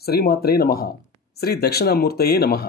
శ్రీమాత్రే నమః. శ్రీ దక్షిణామూర్తయే నమః.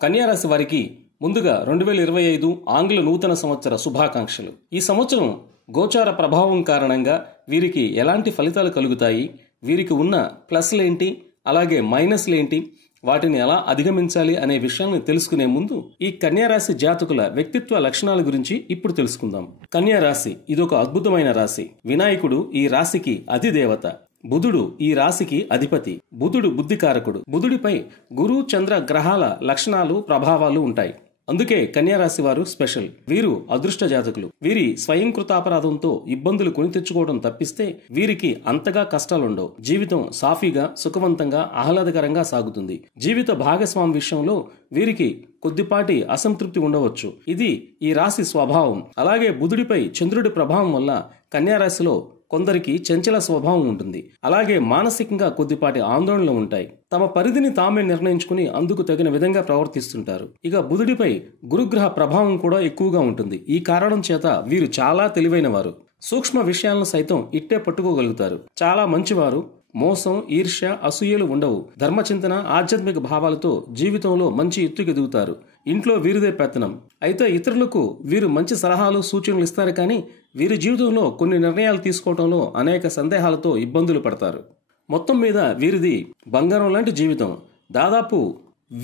కన్యారాశి వారికి ముందుగా 2025 ఆంగ్ల నూతన సంవత్సర శుభాకాంక్షలు. ఈ సంవత్సరం గోచార ప్రభావం కారణంగా వీరికి ఎలాంటి ఫలితాలు కలుగుతాయి, వీరికి ఉన్న ప్లస్లేంటి, అలాగే మైనస్లేంటి, వాటిని ఎలా అధిగమించాలి అనే విషయాన్ని తెలుసుకునే ముందు ఈ కన్యారాశి జాతకుల వ్యక్తిత్వ లక్షణాల గురించి ఇప్పుడు తెలుసుకుందాం. కన్యారాశి ఇదొక అద్భుతమైన రాశి. వినాయకుడు ఈ రాశికి అధిదేవత. బుధుడు ఈ రాశికి అధిపతి. బుధుడు బుద్ధికారకుడు. బుధుడిపై గురు చంద్ర గ్రహాల లక్షణాలు ప్రభావాలు ఉంటాయి. అందుకే కన్యారాశి వారు స్పెషల్. వీరు అదృష్ట జాతకులు. వీరి స్వయం కృతాపరాధంతో ఇబ్బందులు కొని తెచ్చుకోవడం తప్పిస్తే వీరికి అంతగా కష్టాలుండవు. జీవితం సాఫీగా, సుఖవంతంగా, ఆహ్లాదకరంగా సాగుతుంది. జీవిత భాగస్వామి విషయంలో వీరికి కొద్దిపాటి అసంతృప్తి ఉండవచ్చు. ఇది ఈ రాశి స్వభావం. అలాగే బుధుడిపై చంద్రుడి ప్రభావం వల్ల కన్యారాశిలో కొందరికి చంచల స్వభావం ఉంటుంది. అలాగే మానసికంగా కొద్దిపాటి ఆందోళనలు ఉంటాయి. తమ పరిధిని తామే నిర్ణయించుకుని అందుకు తగిన విధంగా ప్రవర్తిస్తుంటారు. ఇక బుధుడిపై గురుగ్రహ ప్రభావం కూడా ఎక్కువగా ఉంటుంది. ఈ కారణం చేత వీరు చాలా తెలివైన వారు. సూక్ష్మ విషయాలను సైతం ఇట్టే పట్టుకోగలుగుతారు. చాలా మంచివారు. మోసం, ఈర్ష్య, అసూయలు ఉండవు. ధర్మచింతన, ఆధ్యాత్మిక భావాలతో జీవితంలో మంచి ఎత్తుకెదుగుతారు. ఇంట్లో వీరిదే పెత్తనం. అయితే ఇతరులకు వీరు మంచి సలహాలు, సూచనలు ఇస్తారు. కానీ వీరి జీవితంలో కొన్ని నిర్ణయాలు తీసుకోవడంలో అనేక సందేహాలతో ఇబ్బందులు పడతారు. మొత్తం మీద వీరిది బంగారం లాంటి జీవితం. దాదాపు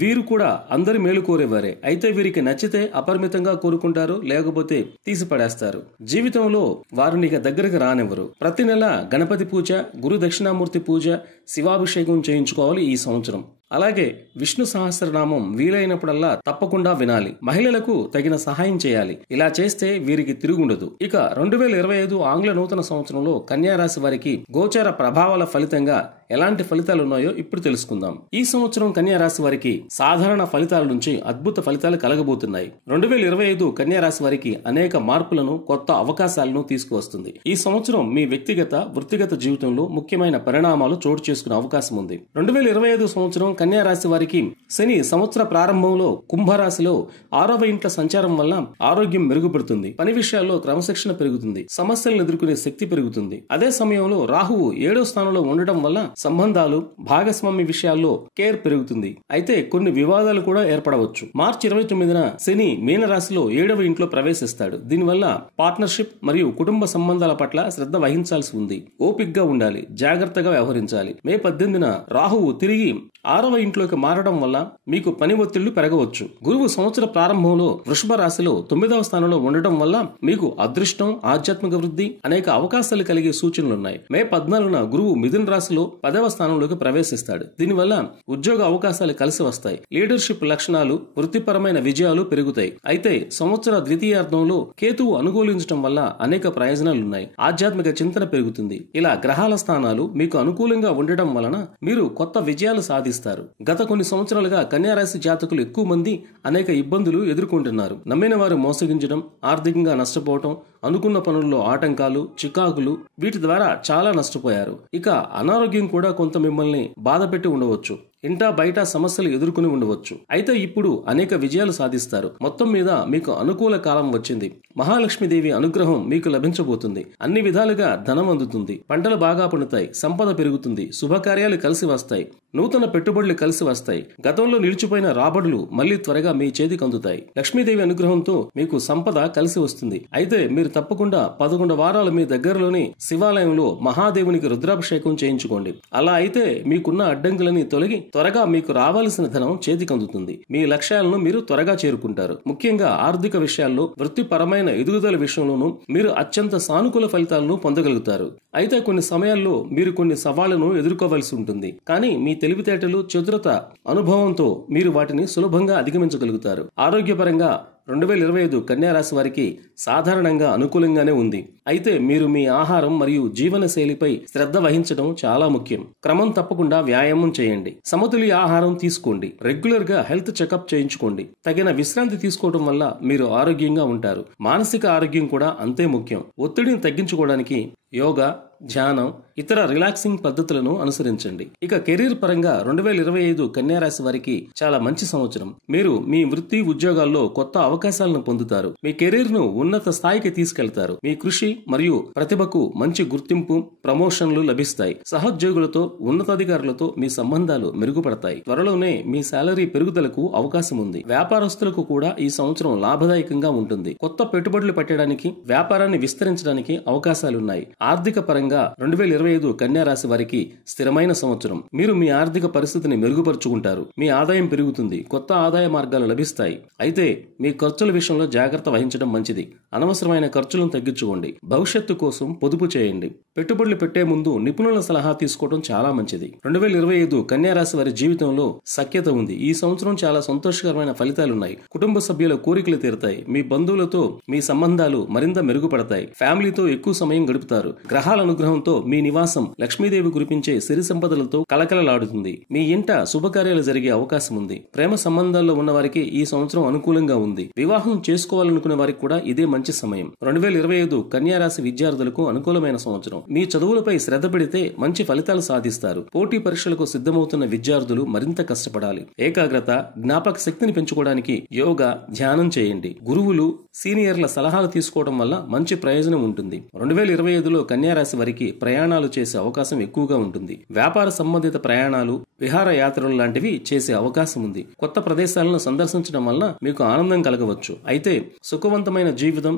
వీరు కూడా అందరి మేలు కోరేవారే. అయితే వీరికి నచ్చితే అపరిమితంగా కోరుకుంటారు, లేకపోతే తీసి పడేస్తారు. జీవితంలో వారిని ఇక దగ్గరకు రానివ్వరు. ప్రతి నెల గణపతి పూజ, గురు దక్షిణామూర్తి పూజ, శివాభిషేకం చేయించుకోవాలి ఈ సంవత్సరం. అలాగే విష్ణు సహస్రనామం వీలైనప్పుడల్లా తప్పకుండా వినాలి. మహిళలకు తగిన సహాయం చేయాలి. ఇలా చేస్తే వీరికి తిరుగుండదు. ఇక 2025 ఆంగ్ల నూతన సంవత్సరంలో కన్యారాశి వారికి గోచార ప్రభావాల ఫలితంగా ఎలాంటి ఫలితాలు ఉన్నాయో ఇప్పుడు తెలుసుకుందాం. ఈ సంవత్సరం కన్యారాశి వారికి సాధారణ ఫలితాల నుంచి అద్భుత ఫలితాలు కలగబోతున్నాయి. 2025 కన్యారాశి వారికి అనేక మార్పులను, కొత్త అవకాశాలను తీసుకువస్తుంది. ఈ సంవత్సరం మీ వ్యక్తిగత, వృత్తిగత జీవితంలో ముఖ్యమైన పరిణామాలు చోటు చేసుకునే అవకాశం ఉంది. 2025 సంవత్సరం కన్యారాశి వారికి శని సంవత్సర ప్రారంభంలో కుంభరాశిలో 6వ ఇంట్ల సంచారం వల్ల ఆరోగ్యం మెరుగుపడుతుంది. పని విషయాల్లో క్రమశిక్షణ పెరుగుతుంది. సమస్యలను ఎదుర్కొనే శక్తి పెరుగుతుంది. అదే సమయంలో రాహువు 7వ స్థానంలో ఉండటం వల్ల సంబంధాలు, భాగస్వామి విషయాల్లో కేర్ పెరుగుతుంది. అయితే కొన్ని వివాదాలు కూడా ఏర్పడవచ్చు. మార్చి 29న శని మీనరాశిలో 7వ ఇంట్లో ప్రవేశిస్తాడు. దీనివల్ల పార్ట్నర్షిప్ మరియు కుటుంబ సంబంధాల పట్ల శ్రద్ధ వహించాల్సి ఉంది. ఓపికగా ఉండాలి, జాగ్రత్తగా వ్యవహరించాలి. మే 18న రాహువు తిరిగి 6వ ఇంట్లోకి మారడం వల్ల మీకు పని ఒత్తిళ్లు పెరగవచ్చు. గురువు సంవత్సర ప్రారంభంలో వృషభ రాశిలో 9వ స్థానంలో ఉండటం వల్ల మీకు అదృష్టం, ఆధ్యాత్మిక వృద్ధి, అనేక అవకాశాలు కలిగే సూచనలున్నాయి. మే 14న గురువు మిథున రాశిలో 10వ స్థానంలోకి ప్రవేశిస్తాడు. దీనివల్ల ఉద్యోగ అవకాశాలు కలిసి వస్తాయి. లీడర్షిప్ లక్షణాలు, వృత్తిపరమైన విజయాలు పెరుగుతాయి. అయితే సంవత్సర ద్వితీయార్థంలో కేతువు అనుకూలించడం వల్ల అనేక ప్రయోజనాలున్నాయి. ఆధ్యాత్మిక చింతన పెరుగుతుంది. ఇలా గ్రహాల స్థానాలు మీకు అనుకూలంగా ఉండటం వలన మీరు కొత్త విజయాలు సాధిస్తారు. గత కొన్ని సంవత్సరాలుగా కన్యారాశి జాతకులు ఎక్కువ మంది అనేక ఇబ్బందులు ఎదుర్కొంటున్నారు. నమ్మిన వారు మోసగించడం, ఆర్థికంగా నష్టపోవటం, అనుకున్న పనుల్లో ఆటంకాలు, చికాకులు, వీటి ద్వారా చాలా నష్టపోయారు. ఇక అనారోగ్యం కూడా కొంత మిమ్మల్ని బాధ పెట్టి ఉండవచ్చు. ఇంటా బయట సమస్యలు ఎదుర్కొని ఉండవచ్చు. అయితే ఇప్పుడు అనేక విజయాలు సాధిస్తారు. మొత్తం మీద మీకు అనుకూల కాలం వచ్చింది. మహాలక్ష్మీదేవి అనుగ్రహం మీకు లభించబోతుంది. అన్ని విధాలుగా ధనం అందుతుంది. పంటలు బాగా పండుతాయి. సంపద పెరుగుతుంది. శుభకార్యాలు కలిసి వస్తాయి. నూతన పెట్టుబడులు కలిసి వస్తాయి. గతంలో నిలిచిపోయిన రాబడులు మళ్లీ త్వరగా మీ చేతికి అందుతాయి. లక్ష్మీదేవి అనుగ్రహంతో మీకు సంపద కలిసి వస్తుంది. అయితే మీరు తప్పకుండా 11 వారాలు మీ దగ్గరలోని శివాలయంలో మహాదేవునికి రుద్రాభిషేకం చేయించుకోండి. అలా అయితే మీకున్న అడ్డంకులని తొలగి త్వరగా మీకు రావాల్సిన ధనం చేతికి అందుతుంది. మీ లక్ష్యాలను మీరు త్వరగా చేరుకుంటారు. ముఖ్యంగా ఆర్థిక విషయాల్లో, వృత్తిపరమైన ఎదుగుదల విషయంలోనూ మీరు అత్యంత సానుకూల ఫలితాలను పొందగలుగుతారు. అయితే కొన్ని సమయాల్లో మీరు కొన్ని సవాళ్లను ఎదుర్కోవాల్సి ఉంటుంది. కానీ మీ తెలివితేటలు, చతురత, అనుభవంతో మీరు వాటిని సులభంగా అధిగమించగలుగుతారు. ఆరోగ్యపరంగా 2025 కన్యారాశి వారికి సాధారణంగా అనుకూలంగానే ఉంది. అయితే మీరు మీ ఆహారం మరియు జీవన శైలిపై శ్రద్ధ వహించడం చాలా ముఖ్యం. క్రమం తప్పకుండా వ్యాయామం చేయండి. సమతుల్య ఆహారం తీసుకోండి. రెగ్యులర్ గా హెల్త్ చెకప్ చేయించుకోండి. తగిన విశ్రాంతి తీసుకోవడం వల్ల మీరు ఆరోగ్యంగా ఉంటారు. మానసిక ఆరోగ్యం కూడా అంతే ముఖ్యం. ఒత్తిడిని తగ్గించుకోవడానికి యోగా, ధ్యానం, ఇతర రిలాక్సింగ్ పద్ధతులను అనుసరించండి. ఇక కెరీర్ పరంగా 2025 కన్యా రాశి వారికి చాలా మంచి సంవత్సరం. మీరు మీ వృత్తి ఉద్యోగాల్లో కొత్త అవకాశాలను పొందుతారు. మీ కెరీర్ ను ఉన్నత స్థాయికి తీసుకెళ్తారు. మీ కృషి మరియు ప్రతిభకు మంచి గుర్తింపు, ప్రమోషన్లు లభిస్తాయి. సహోద్యోగులతో, ఉన్నతాధికారులతో మీ సంబంధాలు మెరుగుపడతాయి. త్వరలోనే మీ శాలరీ పెరుగుదలకు అవకాశం ఉంది. వ్యాపారస్తులకు కూడా ఈ సంవత్సరం లాభదాయకంగా ఉంటుంది. కొత్త పెట్టుబడులు పెట్టడానికి, వ్యాపారాన్ని విస్తరించడానికి అవకాశాలున్నాయి. ఆర్థిక పరంగా 2025 కన్యా రాశి వారికి స్థిరమైన సంవత్సరం. మీరు మీ ఆర్థిక పరిస్థితిని మెరుగుపరుచుకుంటారు. మీ ఆదాయం పెరుగుతుంది. కొత్త ఆదాయ మార్గాలు లభిస్తాయి. అయితే మీ ఖర్చుల విషయంలో జాగ్రత్త వహించడం మంచిది. అనవసరమైన ఖర్చులను తగ్గించుకోండి. భవిష్యత్తు కోసం పొదుపు చేయండి. పెట్టుబడులు పెట్టే ముందు నిపుణుల సలహా తీసుకోవడం చాలా మంచిది. 2025 కన్యా రాశి వారి జీవితంలో సఖ్యత ఉంది. ఈ సంవత్సరం చాలా సంతోషకరమైన ఫలితాలున్నాయి. కుటుంబ సభ్యుల కోరికలు తీరుతాయి. మీ బంధువులతో మీ సంబంధాలు మరింత మెరుగుపడతాయి. ఫ్యామిలీతో ఎక్కువ సమయం గడుపుతారు. గ్రహాల అనుగ్రహంతో మీ నివాసం లక్ష్మీదేవి కురిపించే సిరి సంపదలతో కలకలలాడుతుంది. మీ ఇంట శుభకార్యాలు జరిగే అవకాశం ఉంది. ప్రేమ సంబంధాల్లో ఉన్న వారికి ఈ సంవత్సరం అనుకూలంగా ఉంది. వివాహం చేసుకోవాలనుకునే వారికి కూడా ఇదే మంచి సమయం. 2025 కన్యా రాశి విద్యార్థులకు అనుకూలమైన సంవత్సరం. మీ చదువులపై శ్రద్ధ పెడితే మంచి ఫలితాలు సాధిస్తారు. పోటీ పరీక్షలకు సిద్ధమవుతున్న విద్యార్థులు మరింత కష్టపడాలి. ఏకాగ్రత, జ్ఞాపక శక్తిని పెంచుకోవడానికి యోగా, ధ్యానం చేయండి. గురువులు, సీనియర్ల సలహాలు తీసుకోవడం వల్ల మంచి ప్రయోజనం ఉంటుంది. 2025లో కన్యా రాశి వారికి ప్రయాణాలు చేసే అవకాశం ఎక్కువగా ఉంటుంది. వ్యాపార సంబంధిత ప్రయాణాలు, విహార యాత్రలు లాంటివి చేసే అవకాశం ఉంది. కొత్త ప్రదేశాలను సందర్శించడం వల్ల మీకు ఆనందం కలగవచ్చు. అయితే సుఖవంతమైన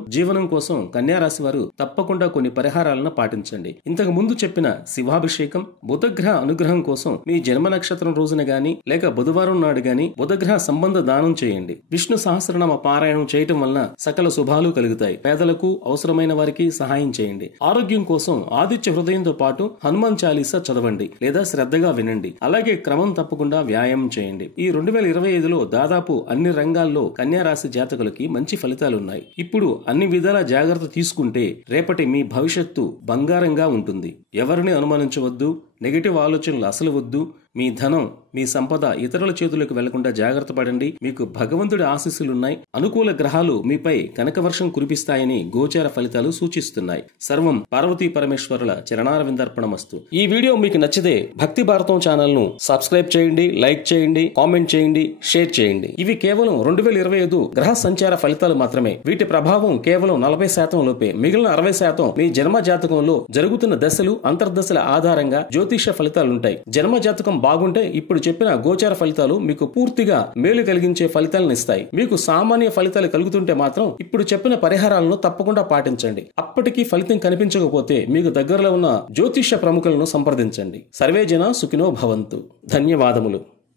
జీవనం కోసం కన్యా రాశి వారు తప్పకుండా కొన్ని పరిహారాలను పాటించండి. ఇంతకు ముందు చెప్పిన శివాభిషేకం, బుధగ్రహ అనుగ్రహం కోసం మీ జన్మ నక్షత్రం రోజున గాని లేక బుధవారం నాడు గాని బుధగ్రహ సంబంధ దానం చేయండి. విష్ణు సహస్రనామ పారాయణం చేయటం వలన సకల శుభాలు కలుగుతాయి. పేదలకు, అవసరమైన వారికి సహాయం చేయండి. ఆరోగ్యం కోసం ఆదిత్య హృదయంతో పాటు హనుమాన్ చాలీసా చదవండి లేదా శ్రద్ధగా వినండి. అలాగే క్రమం తప్పకుండా వ్యాయామం చేయండి. ఈ 2025లో దాదాపు అన్ని రంగాల్లో కన్యా రాశి జాతకులకి మంచి ఫలితాలున్నాయి. ఇప్పుడు అన్ని విధాల జాగ్రత్త తీసుకుంటే రేపటి మీ భవిష్యత్తు బంగారంగా ఉంటుంది. ఎవరిని అనుమానించవద్దు. నెగటివ్ ఆలోచనలు అసలు వద్దు. మీ ధనం, మీ సంపద ఇతరుల చేతులకు వెళ్లకుండా జాగ్రత్త పడండి. మీకు భగవంతుడి ఆశీస్సులున్నాయి. అనుకూల గ్రహాలు మీపై కనకవర్షం కురిపిస్తాయని గోచార ఫలితాలు సూచిస్తున్నాయి. సర్వం పార్వతీ పరమేశ్వరుల చరణారవిందర్పణమస్తు. ఈ వీడియో మీకు నచ్చితే భక్తి భారతం ఛానల్ ను సబ్స్క్రైబ్ చేయండి, లైక్ చేయండి, కామెంట్ చేయండి, షేర్ చేయండి. ఇవి కేవలం 2025 గ్రహ సంచార ఫలితాలు మాత్రమే. వీటి ప్రభావం కేవలం 40% లోపే. మిగిలిన 60% మీ జన్మ జాతకంలో జరుగుతున్న దశలు, అంతర్దశల ఆధారంగా జ్యోతిష ఫలితాలుంటాయి. జన్మ జాతకం బాగుంటే ఇప్పుడు చెప్పిన గోచార ఫలితాలు మీకు పూర్తిగా మేలు కలిగించే ఫలితాలను ఇస్తాయి. మీకు సామాన్య ఫలితాలు కలుగుతుంటే మాత్రం ఇప్పుడు చెప్పిన పరిహారాలను తప్పకుండా పాటించండి. అప్పటికీ ఫలితం కనిపించకపోతే మీకు దగ్గరలో ఉన్న జ్యోతిష ప్రముఖులను సంప్రదించండి. సర్వే జన సుఖినో భవంతు. ధన్యవాదములు.